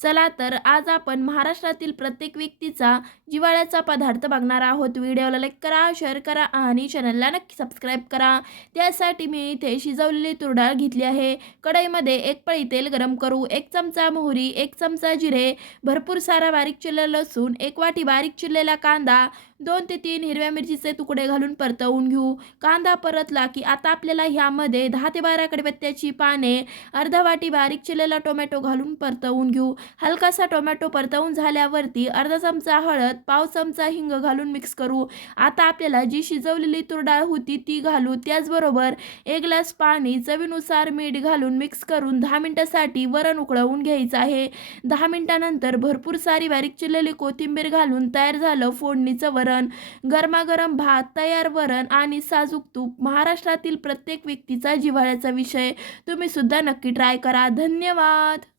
चला तर आज आपण महाराष्ट्रातील प्रत्येक व्यक्तीचा जिव्हाळ्याचा पदार्थ बघणार आहोत. व्हिडिओला लाईक करा, शेअर करा आणि चॅनलला नक्की सबस्क्राईब करा. त्यासाठी मी इथे शिजवलेली तूर डाळ घेतली आहे. कढईमध्ये एक पळी तेल गरम करू. 1 चमचा मोहरी, 1 चमचा जिरे, भरपूर सारा बारीक चिरलेला लसूण, 1 वाटी बारीक चिरलेला कांदा, 2 ते 3 हिरव्या मिरचीचे तुकडे घालून परतवून घेऊ. कांदा परतला की आता आपल्याला ह्यामध्ये 10 ते 12 कडीपत्त्याची पाने, अर्धा वाटी बारीक चिरलेला टोमॅटो घालून परतवून घेऊ. हलकासा टोमॅटो परतवून झाल्यावरती अर्धा चमचा हळद, पाव चमचा हिंग घालून मिक्स करू. आता आपल्याला जी शिजवलेली तूर डाळ होती ती घालू. त्याचबरोबर 1 ग्लास पाणी, चवीनुसार मीठ घालून मिक्स करून 10 मिनिटांसाठी वरण उकळवून घ्यायचं आहे. 10 मिनिटांनंतर भरपूर सारी बारीक चिरलेली कोथिंबीर घालून तयार झालं फोडणीचं वरण. गरमागरम भात, तयार वरण आणि साजूक तूप महाराष्ट्रातील प्रत्येक व्यक्तीचा जिव्हाळ्याचा विषय. तुम्ही सुद्धा नक्की ट्राय करा. धन्यवाद.